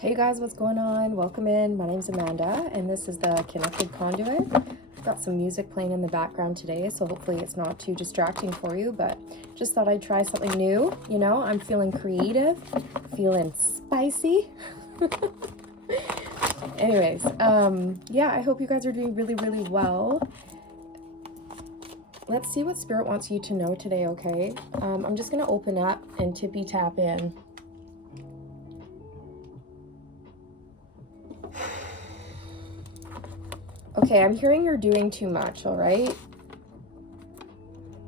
Hey guys, what's going on? Welcome in. My name's Amanda, and this is the Connected Conduit. I've got some music playing in the background today, so hopefully it's not too distracting for you, but just thought I'd try something new. You know, I'm feeling creative, feeling spicy. Anyways, yeah, I hope you guys are doing really, really well. Let's see what Spirit wants you to know today, okay? I'm just going to open up and tippy tap in. Okay, I'm hearing you're doing too much, all right?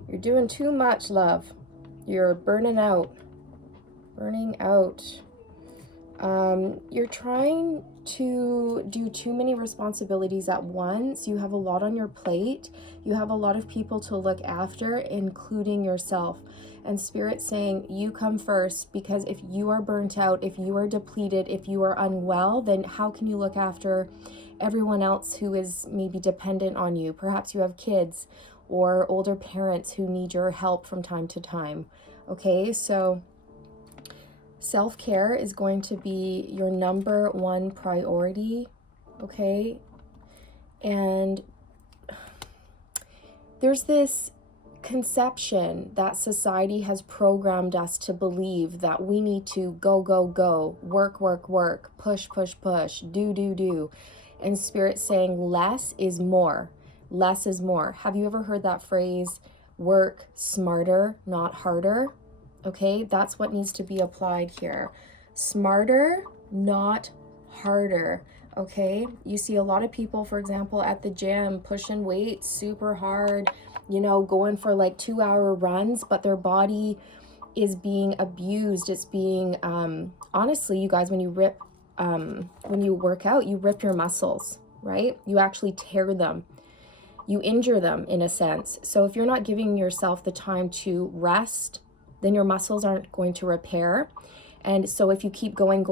You're doing too much, love. You're burning out. Burning out. You're trying to do too many responsibilities at once. You have a lot on your plate. You have a lot of people to look after, including yourself. And Spirit's saying you come first, because if you are burnt out, if you are depleted, if you are unwell, then how can you look after everyone else who is maybe dependent on you? Perhaps you have kids or older parents who need your help from time to time. Okay, so self-care is going to be your number one priority, okay? And there's this conception that society has programmed us to believe that we need to go, go, go, work, work, work, push, push, push, do. And Spirit's saying less is more. Less is more. Have you ever heard that phrase, work smarter, not harder? Okay, that's what needs to be applied here. Smarter, not harder. Okay, you see a lot of people, for example, at the gym pushing weights super hard, you know, going for like 2-hour runs, but their body is being abused. It's being, honestly, you guys, when you work out, you rip your muscles, right? You actually tear them. You injure them in a sense. So if you're not giving yourself the time to rest, then your muscles aren't going to repair. And so if you keep going,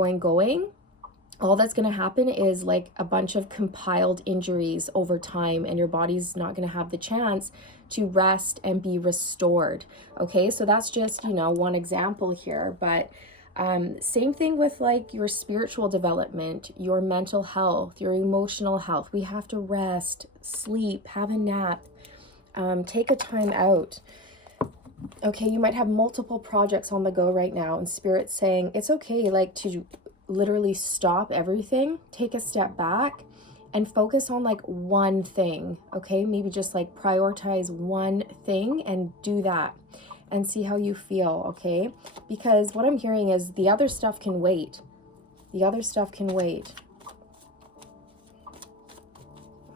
all that's going to happen is like a bunch of compiled injuries over time, and your body's not going to have the chance to rest and be restored. Okay, so that's just, you know, one example here, but same thing with like your spiritual development, your mental health, your emotional health. We have to rest, sleep, have a nap, take a time out. Okay, you might have multiple projects on the go right now, and Spirit's saying it's okay, like, to literally stop everything, take a step back, and focus on like one thing. Okay, maybe just like prioritize one thing and do that and see how you feel. Okay, because what I'm hearing is the other stuff can wait. The other stuff can wait.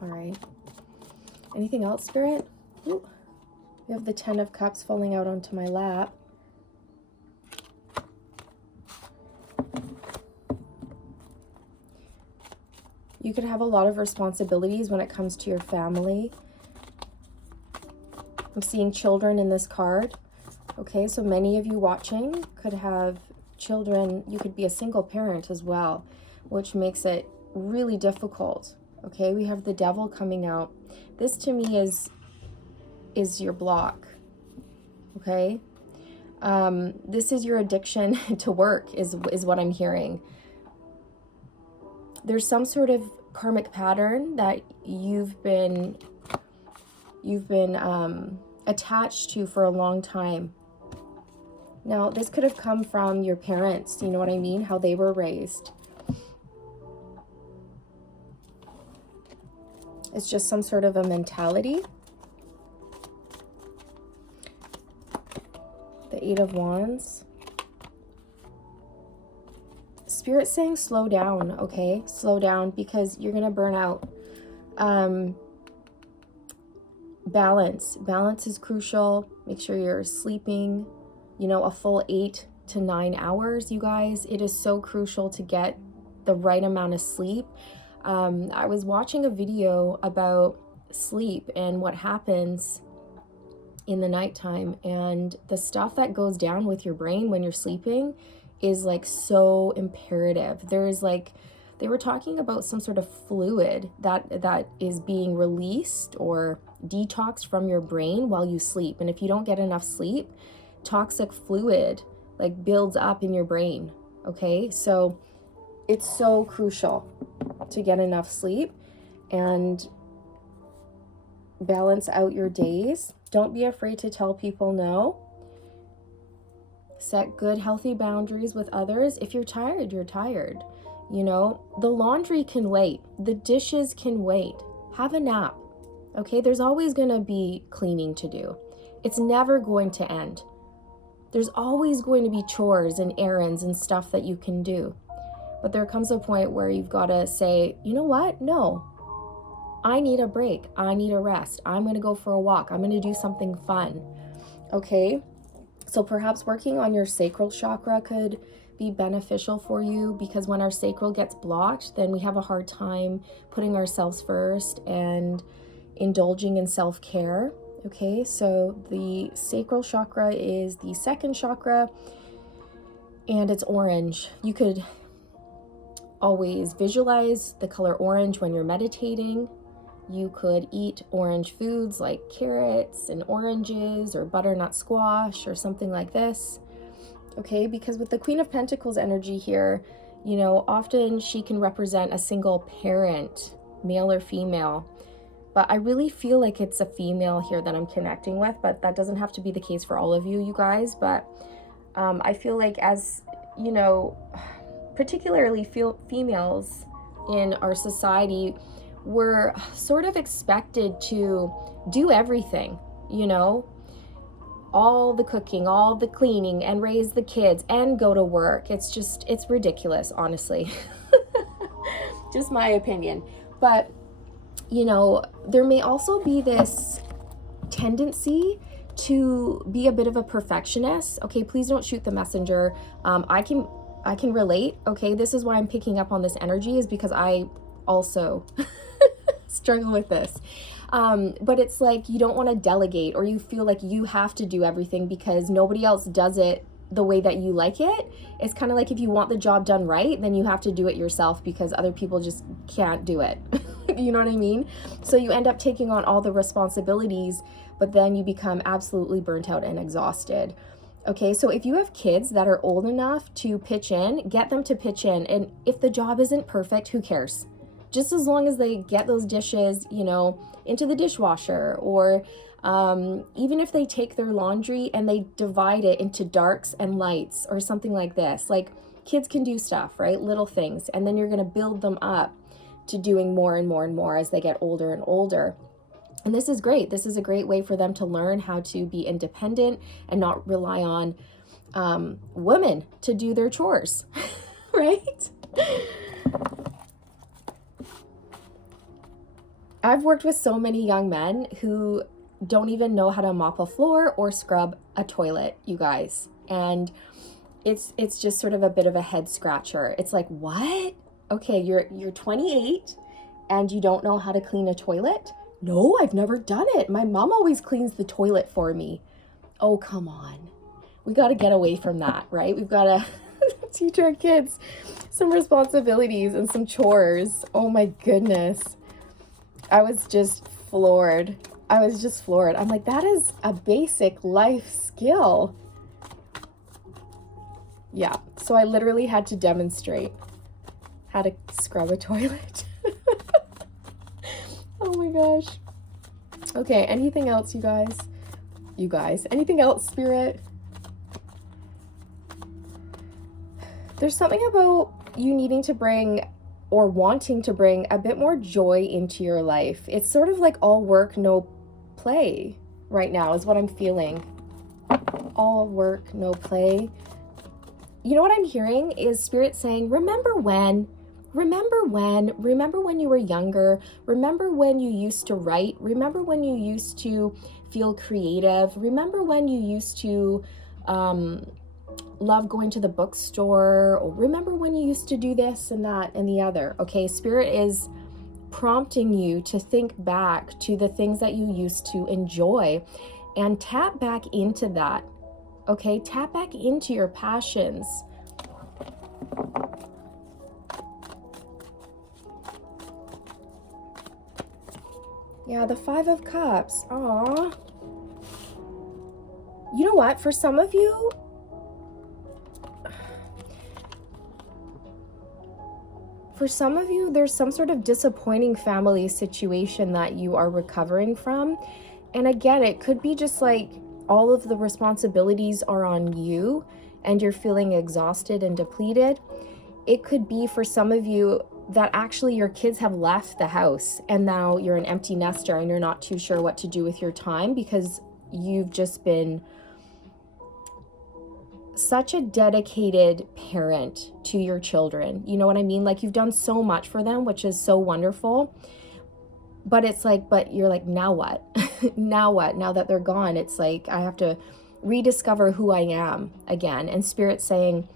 All right, anything else, Spirit? Ooh. We have the 10 of Cups falling out onto my lap. You could have a lot of responsibilities when it comes to your family. I'm seeing children in this card. Okay, so many of you watching could have children. You could be a single parent as well, which makes it really difficult. Okay, we have the Devil coming out. This to me is your block. Okay, this is your addiction to work is what I'm hearing. There's some sort of karmic pattern that you've been attached to for a long time. Now, this could have come from your parents, you know what I mean, how they were raised. It's just some sort of a mentality. The 8 of Wands. Spirit's saying slow down, okay? Slow down, because you're going to burn out. Balance. Balance is crucial. Make sure you're sleeping, you know, a full 8 to 9 hours, you guys. It is so crucial to get the right amount of sleep. I was watching a video about sleep and what happens in the nighttime, and the stuff that goes down with your brain when you're sleeping is like so imperative. There's like, they were talking about some sort of fluid that is being released or detoxed from your brain while you sleep. And if you don't get enough sleep, toxic fluid like builds up in your brain. Okay, so It's so crucial to get enough sleep and balance out your days. Don't be afraid to tell people no. Set good, healthy boundaries with others. If you're tired, you're tired. You know, the laundry can wait. The dishes can wait. Have a nap. Okay, there's always going to be cleaning to do. It's never going to end. There's always going to be chores and errands and stuff that you can do. But there comes a point where you've got to say, you know what? No, I need a break. I need a rest. I'm going to go for a walk. I'm going to do something fun. Okay? So perhaps working on your sacral chakra could be beneficial for you, because when our sacral gets blocked, then we have a hard time putting ourselves first and indulging in self-care. Okay, so the sacral chakra is the second chakra and it's orange. You could always visualize the color orange when you're meditating. You could eat orange foods like carrots and oranges or butternut squash or something like this. Okay, because with the Queen of Pentacles energy here, you know, often she can represent a single parent, male or female. But I really feel like it's a female here that I'm connecting with, but that doesn't have to be the case for all of you guys. But I feel like, as you know, particularly females in our society, we're sort of expected to do everything, you know, all the cooking, all the cleaning, and raise the kids and go to work. It's ridiculous, honestly. Just my opinion. But you know, there may also be this tendency to be a bit of a perfectionist. Okay, please don't shoot the messenger. I can relate. Okay, this is why I'm picking up on this energy, is because I also struggle with this. But it's like you don't want to delegate, or you feel like you have to do everything because nobody else does it the way that you like it. It's kind of like if you want the job done right, then you have to do it yourself because other people just can't do it. You know what I mean? So you end up taking on all the responsibilities, but then you become absolutely burnt out and exhausted. Okay, so if you have kids that are old enough to pitch in, get them to pitch in. And if the job isn't perfect, who cares? Just as long as they get those dishes, you know, into the dishwasher, or even if they take their laundry and they divide it into darks and lights or something like this. Like, kids can do stuff, right? Little things. And then you're going to build them up to doing more and more and more as they get older and older. And this is great. This is a great way for them to learn how to be independent and not rely on women to do their chores, right? I've worked with so many young men who don't even know how to mop a floor or scrub a toilet, you guys. And it's just sort of a bit of a head scratcher. It's like, what? Okay, you're 28 and you don't know how to clean a toilet? No, I've never done it. My mom always cleans the toilet for me. Oh, come on. We got to get away from that, right? We've got to teach our kids some responsibilities and some chores. Oh my goodness. I was just floored. I'm like, that is a basic life skill. Yeah, so I literally had to demonstrate how to scrub a toilet. Oh my gosh. Okay, anything else, you guys? Anything else, Spirit? There's something about you needing to bring, or wanting to bring, a bit more joy into your life. It's sort of like all work, no play right now is what I'm feeling. All work, no play. You know what I'm hearing is Spirit saying, remember when you were younger, remember when you used to write, remember when you used to feel creative, remember when you used to love going to the bookstore, or remember when you used to do this and that and the other. Okay, Spirit is prompting you to think back to the things that you used to enjoy and tap back into that. Okay, tap back into your passions. Yeah, the 5 of Cups. Aww. You know what? For some of you, For some of you, there's some sort of disappointing family situation that you are recovering from. And again, it could be just like all of the responsibilities are on you and you're feeling exhausted and depleted. It could be for some of you that actually your kids have left the house and now you're an empty nester and you're not too sure what to do with your time because you've just been such a dedicated parent to your children. You know what I mean? Like, you've done so much for them, which is so wonderful. But it's like, but you're like, now what? Now what? Now that they're gone, it's like, I have to rediscover who I am again. And Spirit's saying,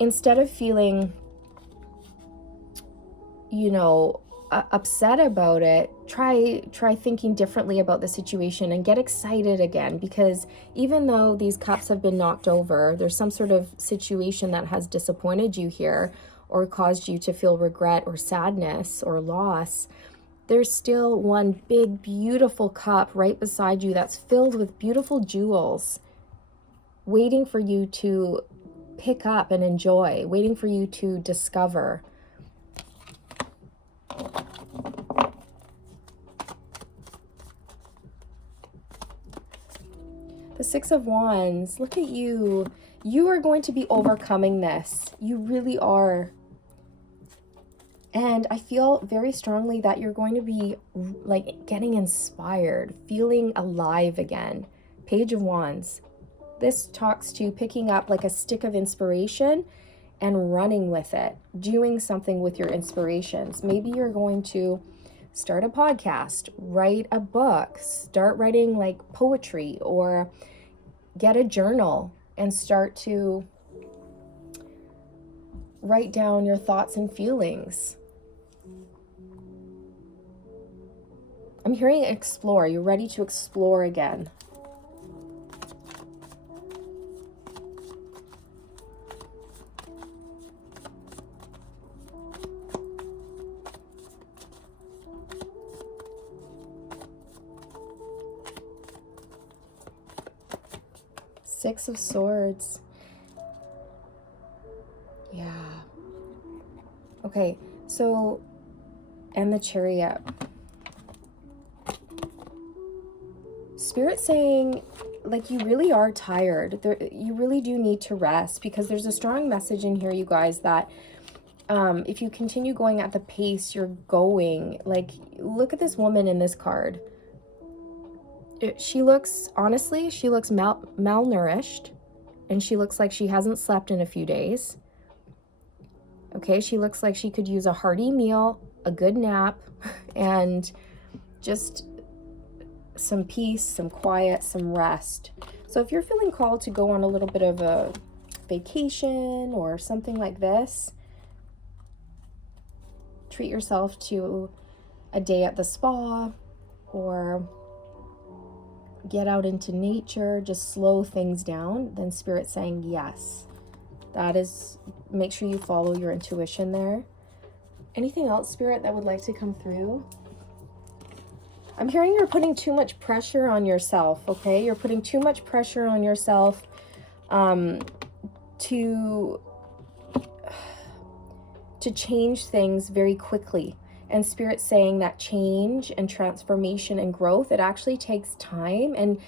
instead of feeling, you know, upset about it, try thinking differently about the situation and get excited again, because even though these cups have been knocked over, there's some sort of situation that has disappointed you here or caused you to feel regret or sadness or loss. There's still one big beautiful cup right beside you that's filled with beautiful jewels waiting for you to pick up and enjoy, waiting for you to discover. The Six of Wands, look at you. You are going to be overcoming this. You really are. And I feel very strongly that you're going to be like getting inspired, feeling alive again. Page of Wands. This talks to picking up like a stick of inspiration and running with it, doing something with your inspirations. Maybe you're going to start a podcast, write a book, start writing like poetry, or get a journal and start to write down your thoughts and feelings. I'm hearing explore. You're ready to explore again. Six of Swords. Yeah. Okay, so, and the Chariot. Spirit saying, like, you really are tired. You really do need to rest, because there's a strong message in here, you guys, that if you continue going at the pace you're going, like, look at this woman in this card. She looks, honestly, she looks malnourished, and she looks like she hasn't slept in a few days. Okay, she looks like she could use a hearty meal, a good nap, and just some peace, some quiet, some rest. So if you're feeling called to go on a little bit of a vacation or something like this, treat yourself to a day at the spa, or get out into nature, just slow things down, then Spirit's saying yes. That is, make sure you follow your intuition there. Anything else, Spirit, that would like to come through? I'm hearing you're putting too much pressure on yourself, okay? You're putting too much pressure on yourself to change things very quickly. And Spirit's saying that change and transformation and growth, it actually takes time, and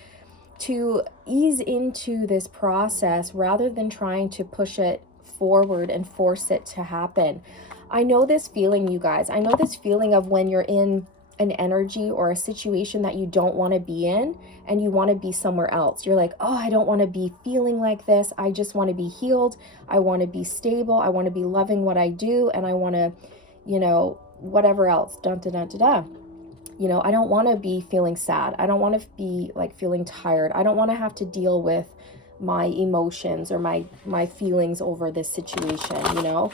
to ease into this process rather than trying to push it forward and force it to happen. I know this feeling, you guys. I know this feeling of when you're in an energy or a situation that you don't want to be in and you want to be somewhere else. You're like, oh, I don't want to be feeling like this. I just want to be healed. I want to be stable. I want to be loving what I do. And I want to, you know, whatever else, dun, dun, dun, dun, dun. You know, I don't want to be feeling sad. I don't want to be like feeling tired. I don't want to have to deal with my emotions or my feelings over this situation, you know.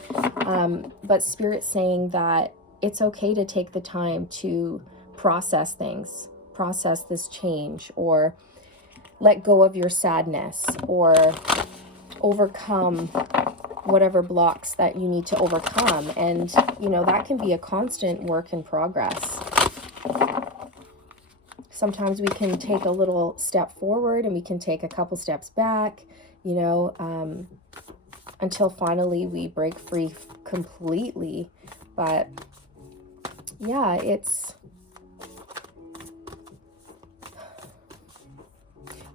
But Spirit's saying that it's okay to take the time to process things, process this change, or let go of your sadness, or overcome whatever blocks that you need to overcome. And, you know, that can be a constant work in progress. Sometimes we can take a little step forward and we can take a couple steps back, you know, until finally we break free completely. But yeah, it's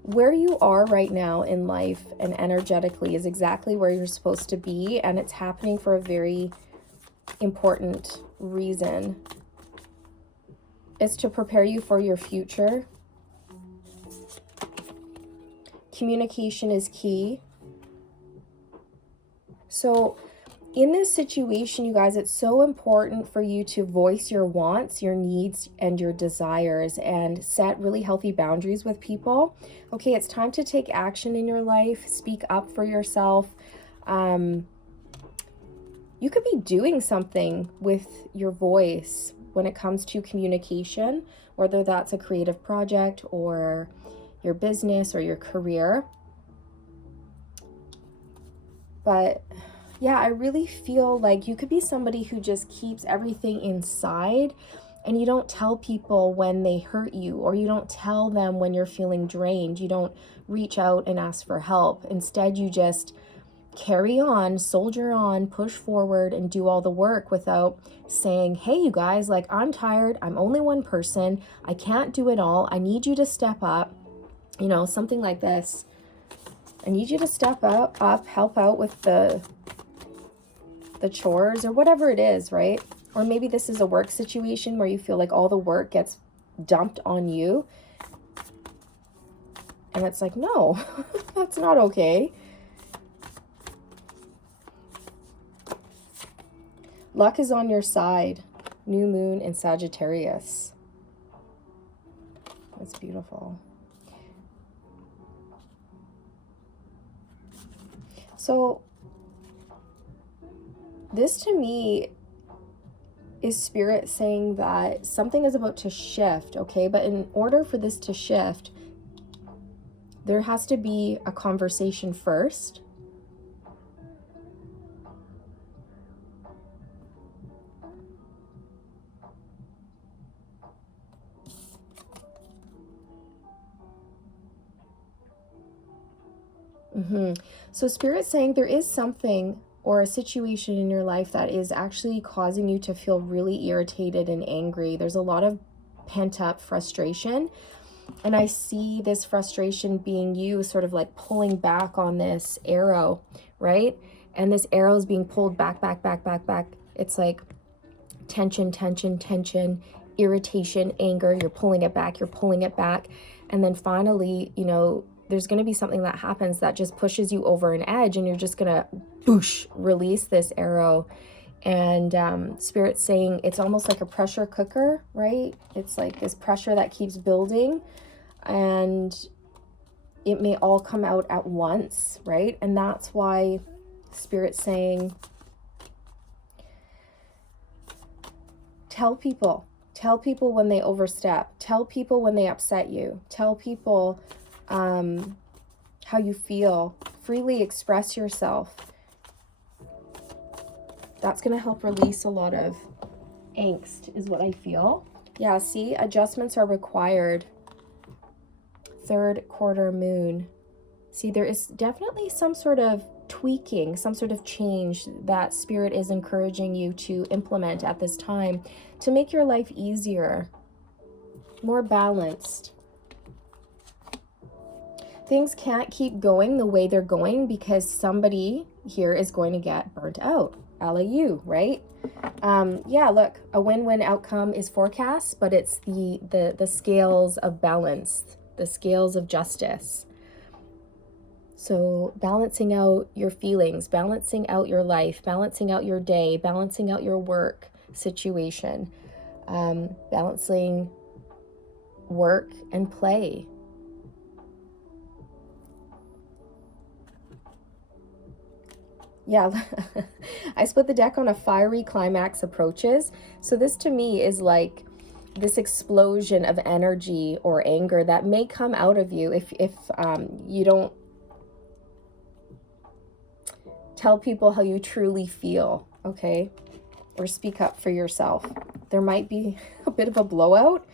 where you are right now in life and energetically is exactly where you're supposed to be, and it's happening for a very important reason. It's to prepare you for your future. Communication is key. So in this situation, you guys, it's so important for you to voice your wants, your needs, and your desires, and set really healthy boundaries with people. Okay, it's time to take action in your life. Speak up for yourself. You could be doing something with your voice when it comes to communication, whether that's a creative project or your business or your career. But yeah, I really feel like you could be somebody who just keeps everything inside, and you don't tell people when they hurt you, or you don't tell them when you're feeling drained. You don't reach out and ask for help. Instead, you just carry on, soldier on, push forward, and do all the work without saying, hey, you guys, like, I'm tired. I'm only one person. I can't do it all. I need you to step up. You know, something like this. I need you to step up, help out with the chores or whatever it is, right? Or maybe this is a work situation where you feel like all the work gets dumped on you. And it's like, no, that's not okay. Luck is on your side. New moon in Sagittarius. That's beautiful. So this to me is spirit saying that something is about to shift, okay? But in order for this to shift, there has to be a conversation first. So spirit's saying there is something or a situation in your life that is actually causing you to feel really irritated and angry. There's a lot of pent up frustration. And I see this frustration being you sort of like pulling back on this arrow, right? And this arrow is being pulled back. It's like tension, irritation, anger. You're pulling it back. And then finally, you know, there's going to be something that happens that just pushes you over an edge, and you're just going to boosh, release this arrow. And spirit's saying it's almost like a pressure cooker, right? It's like this pressure that keeps building, and it may all come out at once, right? And that's why spirit's saying, tell people when they overstep, tell people when they upset you, tell people how you feel, freely express yourself. That's going to help release a lot of angst, is what I feel. Yeah, see, adjustments are required. Third quarter moon. See, there is definitely some sort of tweaking, some sort of change that spirit is encouraging you to implement at this time to make your life easier, more balanced. Things can't keep going the way they're going because somebody here is going to get burnt out. A la you, right? Yeah, look, a win-win outcome is forecast, but it's the scales of balance, the scales of justice. So balancing out your feelings, balancing out your life, balancing out your day, balancing out your work situation, balancing work and play. Yeah, I split the deck on a fiery climax approaches. So this to me is like this explosion of energy or anger that may come out of you if you don't tell people how you truly feel, okay? Or speak up for yourself. There might be a bit of a blowout.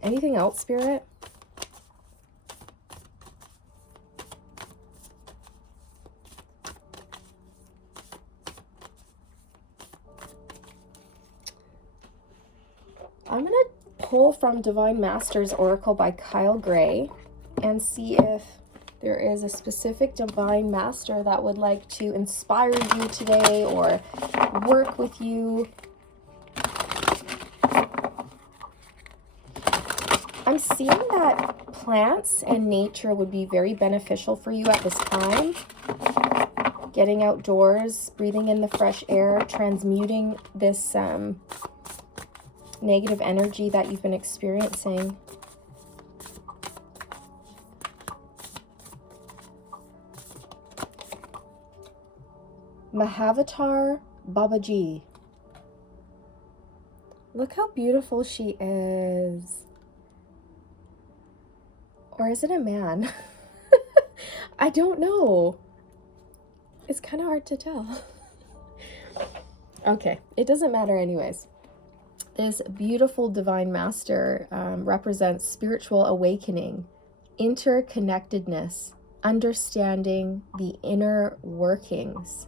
Anything else, Spirit? I'm going to pull from Divine Masters Oracle by Kyle Gray and see if there is a specific Divine Master that would like to inspire you today or work with you. I'm seeing that plants and nature would be very beneficial for you at this time. Getting outdoors, breathing in the fresh air, transmuting this negative energy that you've been experiencing. Mahavatar Babaji. Look how beautiful she is. Or is it a man? I don't know. It's kind of hard to tell. Okay, it doesn't matter anyways. This beautiful Divine Master represents spiritual awakening, interconnectedness, understanding the inner workings.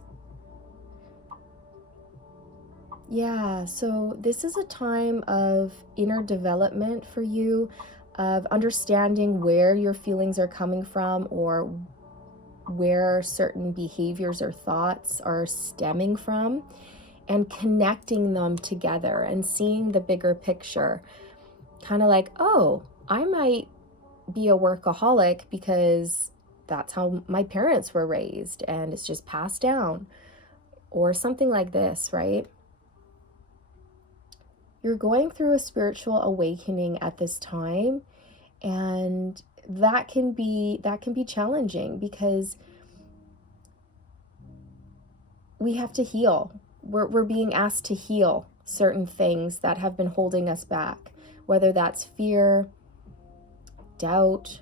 Yeah, so this is a time of inner development for you, of understanding where your feelings are coming from or where certain behaviors or thoughts are stemming from, and connecting them together and seeing the bigger picture. Kind of like, oh, I might be a workaholic because that's how my parents were raised and it's just passed down, or something like this, right? You're going through a spiritual awakening at this time, and that can be challenging because we have to heal. We're being asked to heal certain things that have been holding us back, whether that's fear, doubt,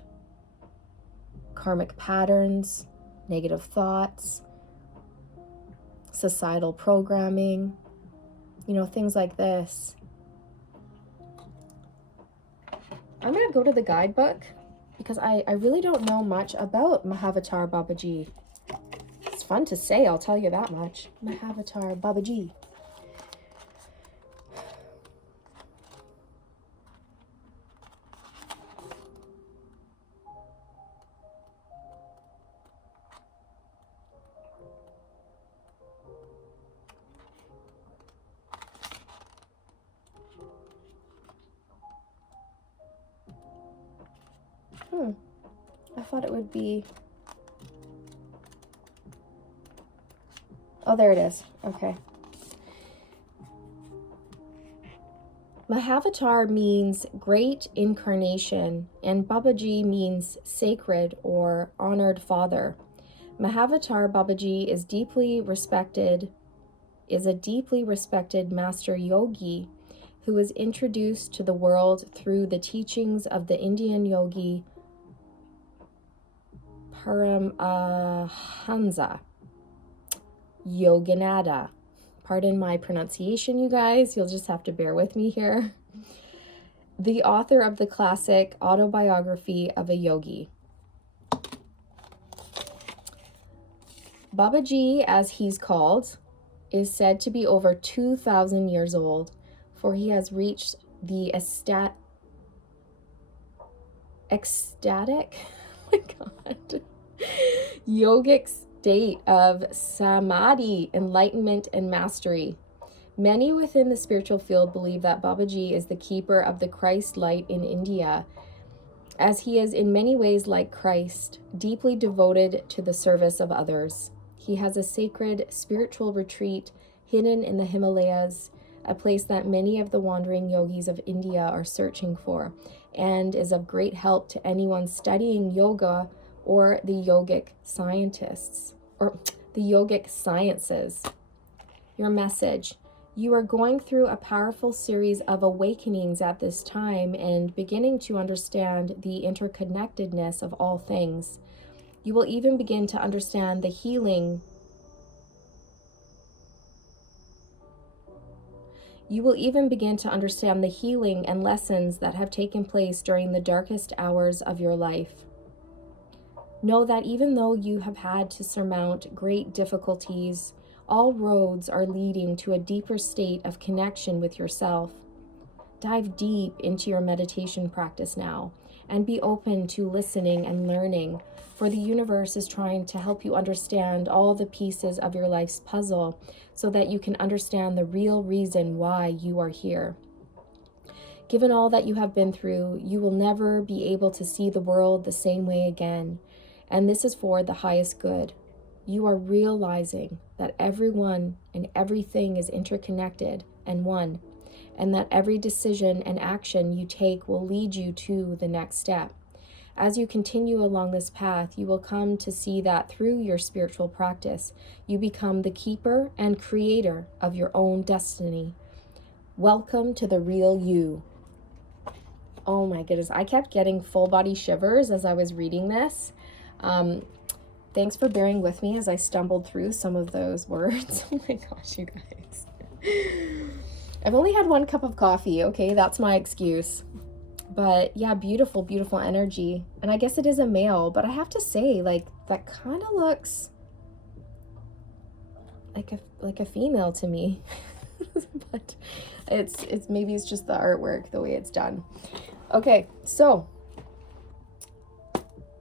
karmic patterns, negative thoughts, societal programming, things like this. I'm going to go to the guidebook because I really don't know much about Mahavatar Babaji. It's fun to say, I'll tell you that much. Mahavatar Babaji. I thought it would be... Oh, there it is. Okay. Mahavatar means great incarnation, and Babaji means sacred or honored father. Mahavatar Babaji is a deeply respected master yogi who was introduced to the world through the teachings of the Indian yogi Paramahansa Yogananda. Pardon my pronunciation, you guys. You'll just have to bear with me here. The author of the classic Autobiography of a Yogi. Babaji, as he's called, is said to be over 2,000 years old, for he has reached the ecstatic, oh my God, yogic state of samadhi, enlightenment, and mastery. Many within the spiritual field believe that Babaji is the keeper of the Christ light in India, as he is in many ways like Christ, deeply devoted to the service of others. He has a sacred spiritual retreat hidden in the Himalayas, a place that many of the wandering yogis of India are searching for, and is of great help to anyone studying yoga or the yogic scientists, or the yogic sciences. Your message: you are going through a powerful series of awakenings at this time and beginning to understand the interconnectedness of all things. You will even begin to understand the healing. You will even begin to understand the healing and lessons that have taken place during the darkest hours of your life. Know that even though you have had to surmount great difficulties, all roads are leading to a deeper state of connection with yourself. dive deep into your meditation practice now and be open to listening and learning, for the universe is trying to help you understand all the pieces of your life's puzzle so that you can understand the real reason why you are here. Given all that you have been through, you will never be able to see the world the same way again, and this is for the highest good. You are realizing that everyone and everything is interconnected and one, and that every decision and action you take will lead you to the next step. As you continue along this path, you will come to see that through your spiritual practice, you become the keeper and creator of your own destiny. Welcome to the real you. Oh my goodness, I kept getting full body shivers as I was reading this. Thanks for bearing with me as I stumbled through some of those words. Oh my gosh, you guys. I've only had 1 cup of coffee, okay? That's my excuse. But yeah, beautiful, beautiful energy. And I guess it is a male, but I have to say, like, that kind of looks like a female to me. But it's maybe it's just the artwork, the way it's done. Okay, so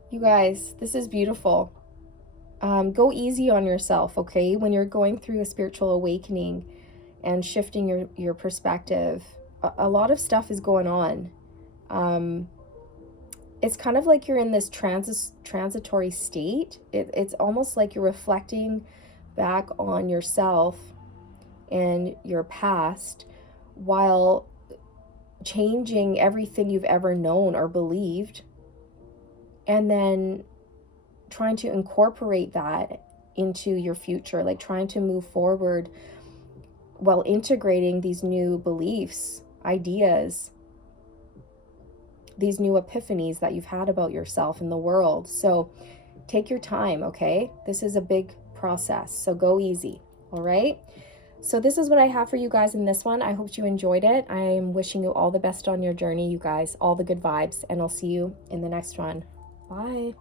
you guys, this is beautiful. Go easy on yourself, okay? When you're going through a spiritual awakening and shifting your perspective, a lot of stuff is going on. It's kind of like you're in this transitory state. It's almost like you're reflecting back on yourself and your past while changing everything you've ever known or believed, and then trying to incorporate that into your future, like trying to move forward while integrating these new beliefs, ideas, these new epiphanies that you've had about yourself and the world. So take your time, okay? This is a big process, so go easy, all right? So this is what I have for you guys in this one. I hope you enjoyed it. I am wishing you all the best on your journey, you guys, all the good vibes, and I'll see you in the next one. Bye.